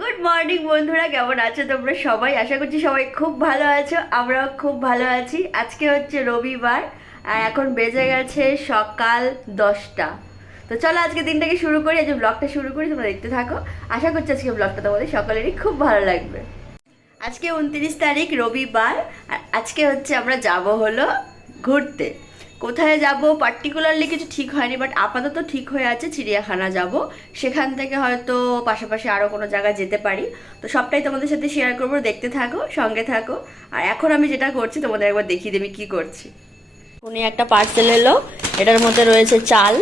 Good morning বন্ধুরা, কেমন আছো তোমরা সবাই? আশা করছি সবাই খুব ভালো আছো, আমরাও খুব ভালো আছি। আজকে হচ্ছে রবিবার, আর এখন বেজে গেছে সকাল দশটা। তো চলো আজকে দিনটাকে শুরু করি আজকে ব্লগটা শুরু করি, তোমরা দেখতে থাকো। আশা করছি আজকে ব্লগটা তোমাদের সকলেরই খুব ভালো লাগবে। আজকে উনত্রিশ তারিখ, রবিবার, আর আজকে হচ্ছে আমরা যাব হলো ঘুরতে। কোথায় যাব? পার্টিকুলারলি কিছু ঠিক হয়নি বাট আপাতত ঠিক হয়ে আছে, চিড়িয়াখানা যাব। সেখান থেকে হয়তো পাশাপাশি আরও কোনো জায়গায় যেতে পারি। তো সবটাই তোমাদের সাথে শেয়ার করব, দেখতে থাকো, সঙ্গে থাকো। আর এখন আমি যেটা করছি, তোমাদের একবার দেখিয়ে দেবি কী করছি। উনি একটা পার্সেল এলো, এটার মধ্যে রয়েছে চাল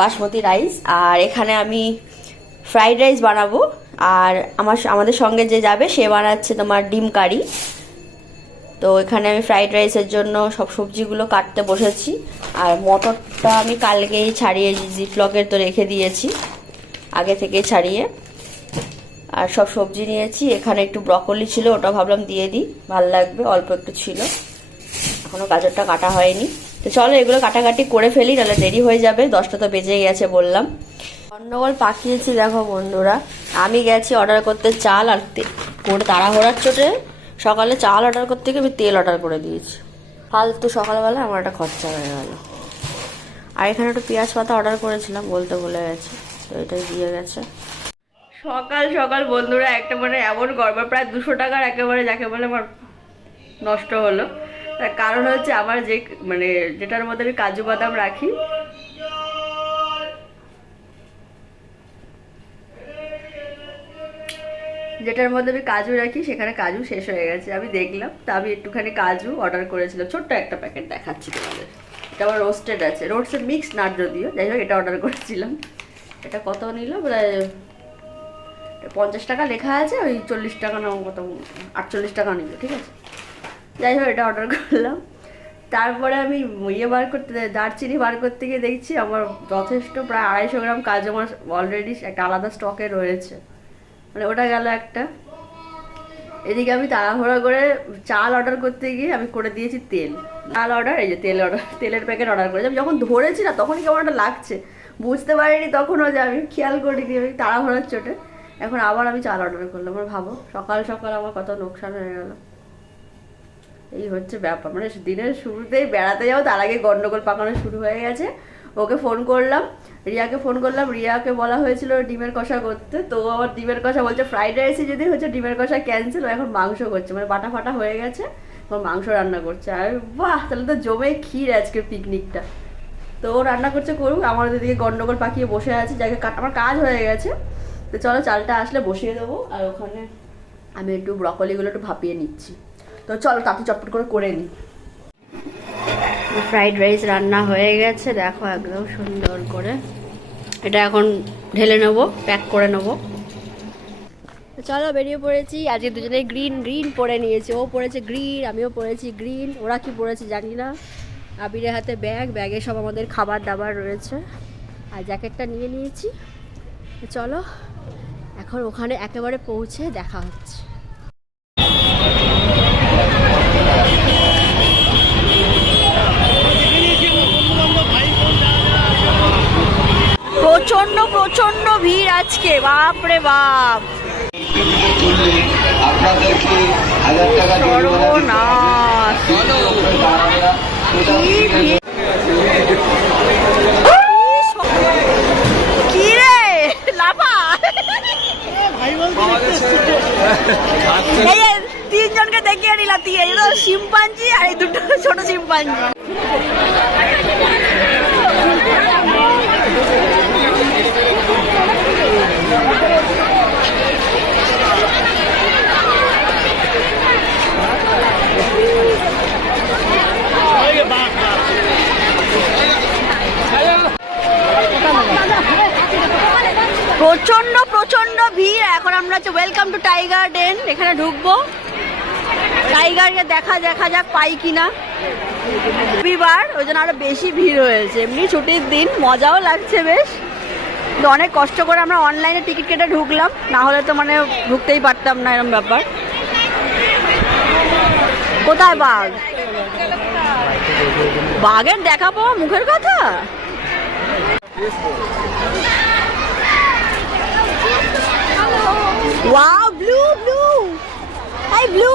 বাসমতি রাইস আর এখানে আমি ফ্রাইড রাইস বানাবো। আর আমার আমাদের সঙ্গে যে যাবে, সে বানাচ্ছে তোমার ডিম কারি। তো এখানে আমি ফ্রাইড রাইসের জন্য সব সবজিগুলো কাটতে বসেছি। আর মটরটা আমি কালকেই ছাড়িয়ে জিপলকের তো রেখে দিয়েছি, আগে থেকে ছাড়িয়ে। আর সব সবজি নিয়েছি, এখানে একটু ব্রকলি ছিল, ওটা ভাবলাম দিয়ে দিই, ভালো লাগবে, অল্প একটু ছিল। এখনও গাজরটা কাটা হয়নি। তো চলো এগুলো কাটাকাটি করে ফেলি, নাহলে দেরি হয়ে যাবে, দশটা তো বেজে গেছে বললাম। গন্ডগোল পাকিয়েছি দেখো বন্ধুরা। আমি গেছি অর্ডার করতে চাল আর করে তাড়াহুড়ার চোটে। সকালে চাল অর্ডার করতে গিয়ে আমি তেল অর্ডার করে দিয়েছি। ফালতু সকালবেলা আমার একটা খরচা হয়ে গেল। আর এখানে একটু পেঁয়াজ পাতা অর্ডার করেছিলাম, বলতে ভুলে গেছে, তো এটাই দিয়ে গেছে। সকাল সকাল বন্ধুরা, একটা মানে এমন গড়বড় প্রায় দুশো টাকার একেবারে যাকে বলে আমার নষ্ট হলো। তার কারণ হচ্ছে আমার যে মানে যেটার মধ্যে আমি কাজু বাদাম রাখি যেটার মধ্যে আমি কাজু রাখি, সেখানে কাজু শেষ হয়ে গেছে। আমি দেখলাম, তা আমি একটুখানি কাজু অর্ডার করেছিলাম। ছোট্ট একটা প্যাকেট দেখাচ্ছি তোমাদের। এটা আমার রোস্টেড আছে। রোস্টেড মিক্স নাট যদিও। যাই হোক, এটা অর্ডার করেছিলাম। এটা কত নিল? প্রায় পঞ্চাশ টাকা লেখা আছে, ওই চল্লিশ টাকা না কত, আটচল্লিশ টাকা নিল, ঠিক আছে? যাই হোক, এটা অর্ডার করলাম। তারপরে আমি ইয়ে বার করতে, দারচিনি বার করতে গিয়ে দেখছি, আমার যথেষ্ট প্রায় আড়াইশো গ্রাম কাজু আমার অলরেডি একটা আলাদা স্টকে রয়েছে। মানে ওটা গেল একটা। এদিকে আমি তাড়াহুড়া করে চাল অর্ডার করতে গিয়ে আমি করে দিয়েছি তেল। চাল অর্ডার এই যে তেল অর্ডার তেলের প্যাকেট অর্ডার করেছি। আমি যখন ধরেছি না, তখনই কেমন একটা লাগছে। বুঝতে পারিনি তখনও যে আমি খেয়াল করিনি আমি তাড়াহুড়ার চোটে। এখন আবার আমি চাল অর্ডার করলাম। আমার ভাবো, সকাল সকাল আমার কত লোকসান হয়ে গেল। এই হচ্ছে ব্যাপার। মানে দিনের শুরুতেই বেড়াতে যাও, তার আগে গন্ডগোল পাকানো শুরু হয়ে গেছে। ওকে ফোন করলাম, রিয়াকে ফোন করলাম, রিয়াকে বলা হয়েছিল ডিমের কষা করতে। তো আবার ডিমের কষা বলছে ফ্রাইড রাইসে যদি হচ্ছে ডিমের কষা ক্যান্সেল এখন মাংস করছে। মানে বাটা ফাটা হয়ে গেছে, এখন মাংস রান্না করছে। আর বাহ, তাহলে তো জমে ক্ষীর আজকে পিকনিকটা তো ও রান্না করছে করুক, আমার দিকে গন্ডগোল পাকিয়ে বসে আছে জায়গায় আমার কাজ হয়ে গেছে। তো চলো চালটা আসলে বসিয়ে দেবো, আর ওখানে আমি একটু ব্রকলিগুলো একটু ভাপিয়ে নিচ্ছি। তো চলো তাতে চটপট করে করে নিই ফ্রাইড রাইস রান্না হয়ে গেছে, দেখো একদম সুন্দর করে। এটা এখন ঢেলে নেব প্যাক করে নেব। চলো বেরিয়ে পড়েছি, আজকে দুজনে গ্রিন গ্রিন পরে নিয়েছে। ও পরেছে গ্রিন আমিও পরেছি গ্রিন ওরা কি পরেছে জানি না। আবিরের হাতে ব্যাগ ব্যাগে সব আমাদের খাবার দাবার রয়েছে। আর জ্যাকেটটা নিয়ে নিয়েছি। চলো, এখন ওখানে একেবারে পৌঁছে দেখা হচ্ছে। প্রচণ্ড প্রচণ্ড ভিড় আজকে বাপ রে বাপ। সর্বনাশ। কি ভিড়? তিনজনকে দেখিয়ে নিলাম, তিন। এই শিম্পাঞ্জি আর এই দুটো ছোট শিম্পাঞ্জি। প্রচণ্ড প্রচণ্ড ভিড়। এখন আমরা হচ্ছে ওয়েলকাম টু টাইগার ডেন এখানে ঢুকবো। টাইগারকে দেখা দেখা যাক পাই কিনা। রবিবার, ওই জন্য আরও বেশি ভিড় হয়েছে। এমনি ছুটির দিন, মজাও লাগছে বেশ। অনেক কষ্ট করে আমরা অনলাইনে টিকিট কেটে ঢুকলাম। না হলে তো মানে ঢুকতেই পারতাম না এরকম ব্যাপার। কোথায় বাঘ? বাঘের দেখা পাওয়া মুখের কথা ওয়াও ব্লু ব্লু এই ব্লু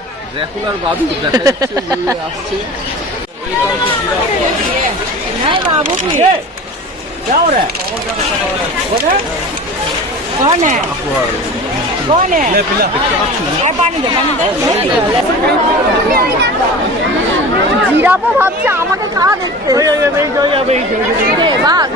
রেগুলার বাদুর দেখা যাচ্ছে উড়ে আসছে জিরাপও ভাবছে আমাকে কারা দেখতে কে, বাঘ?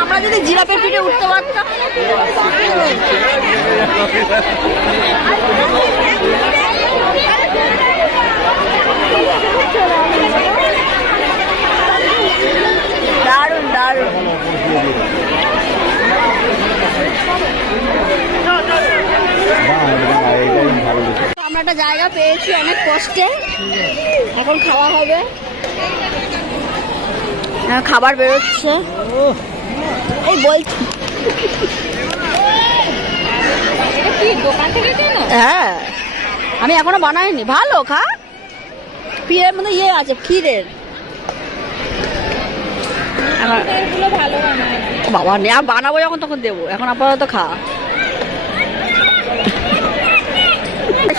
আমরা যদি জিরাপের পিঠে উঠতে পারতাম দারুণ দারুণ আমরা একটা জায়গা পেয়েছি অনেক কষ্টে। এখন খাওয়া হবে। খাবার বেরোচ্ছে। এই বলছি হ্যাঁ। আমি এখনও বানাইনি। ভালো খা। পীরের মধ্যে ইয়ে আছে ক্ষীরের। বাবা বানাবো যখন তখন দেবো। এখন আপাতত খা।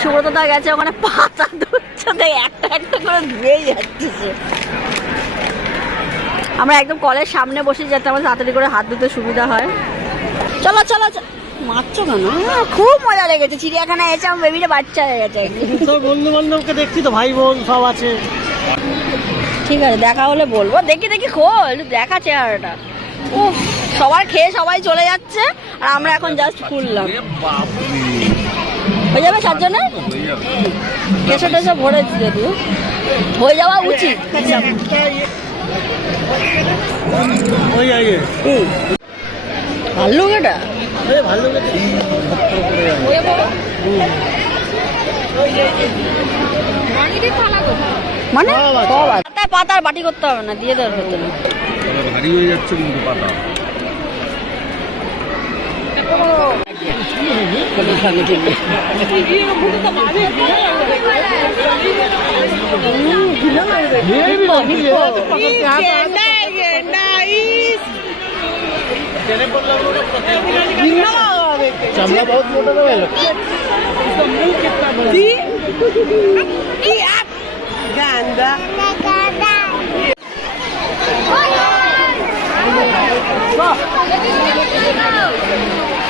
সুব্রতদা গেছে ওখানে পাতা ধুচ্ছে দেখ একটা একটা করে ধুয়েই যাচ্ছে। আমরা একদম কলের সামনে বসে যাতে আমার তাড়াতাড়ি করে হাত ধুতে সুবিধা হয়। চলো চলো মারছো কেন? আহ, খুব মজা লেগেছে। চিড়িয়াখানায় এসে আমার বেবিটা বাচ্চা হয়ে গেছে। তোর বন্ধু বান্ধবকে দেখছি তো ভাই বোন সব আছে। ঠিক আছে দেখা হলে বলব। দেখি দেখি খোল। দেখা চেহারাটা উফ সবার খেয়ে সবাই চলে যাচ্ছে। আর আমরা এখন জাস্ট খুললাম। হয়ে যাবে চারজনে কেসো টেসো ভরেছি যদিও হয়ে যাওয়া উচিত। ভাল্লুক এটা? মানে? পাতার বাটি করতে হবে না দিয়ে দেওয়ার ভেতরে। ভারী হয়ে যাচ্ছে কিন্তু পাতা। ganda Oh,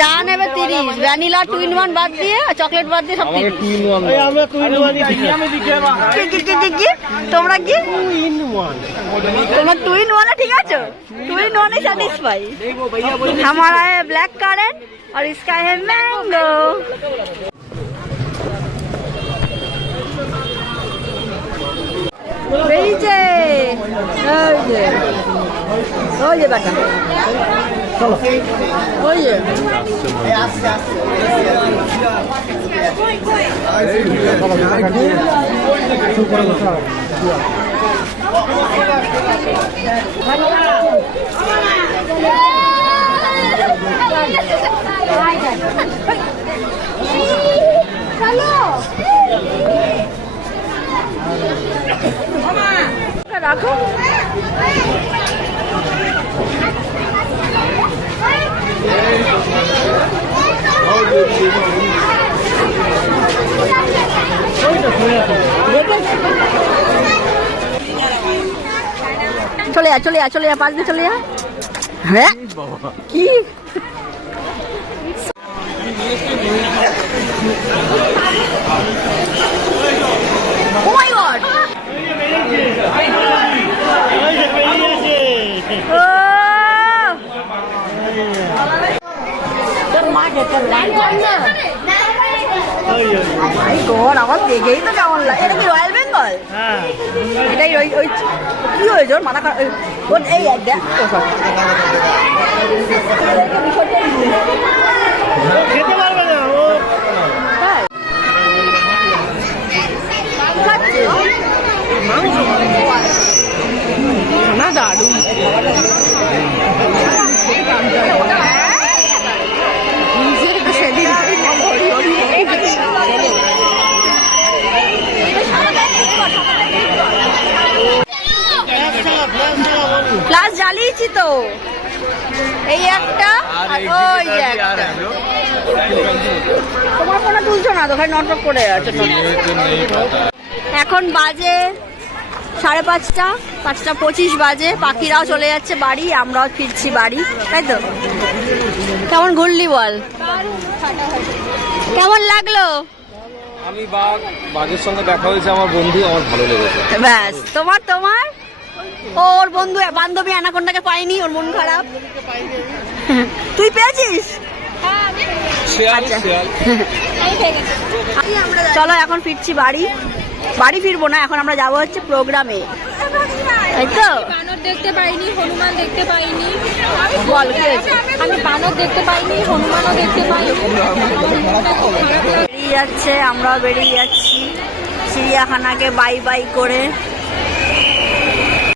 যা নেবে তিরিশ ভ্যানিলা টুইন ওয়ান বাদ দিয়ে চকলেট বাদ দিয়ে সব তোমরা তোমার টুইন ওয়ান ঠিক আছে টুইন ওয়ানে আমার ব্ল্যাক কারেন্ট আর ইসকা হ্যাঁ বেরিয়েছে ওই যে ওই যে বেটা ওই রাখো চলে যা চলে যা চলে যা পাশ দিয়ে চলে যা হ্যাঁ কি My God, আমার দেখেই তো কেমন লাগে এটা কি রয়্যাল বেঙ্গল হ্যাঁ এটাই ওই ওই কি হয়েছে ওর মাথা খারাপ ওই- ওর এই এক দেখ ও sorry। খেতে পারবে না ও হ্যাঁ। খাচ্ছে। না দারুণ ফ্ল্যাশ চালা ফ্ল্যাশ চালা বলুন প্লাস জ্বালিয়েছি তো। এই একটা আর ওই একটা। তোমার ফোনে তুলছো না তো নটক করে আছে। এখন বাজে সাড়ে পাঁচটা পাঁচটা পঁচিশ বাজে পাখিরাও চলে যাচ্ছে বাড়ি আমরাও ফিরছি বাড়ি তাই তো? কেমন ঘুরলি বল? কেমন লাগল? আমি বাঘ বাঘের সঙ্গে দেখা হয়েছে আমার বন্ধু আমার ভালো লেগেছে। ব্যাস তোমার তোমার? ওর বন্ধু বান্ধবী অ্যানাকোন্ডাকে পাইনি ওর মন খারাপ। তুই পেয়েছিস? আচ্ছা। চলো এখন ফিরছি বাড়ি। বাড়ি ফিরবো না এখন আমরা যাব হচ্ছে প্রোগ্রামে। তাই তো? বানর দেখতে পাইনি হনুমান দেখতে পাইনি। বল কি আমি বানর দেখতে পাইনি হনুমানও দেখতে পাইনি। বেরিয়ে যাচ্ছে আমরাও বেরিয়ে যাচ্ছি। চিড়িয়াখানাকে বাই বাই করে।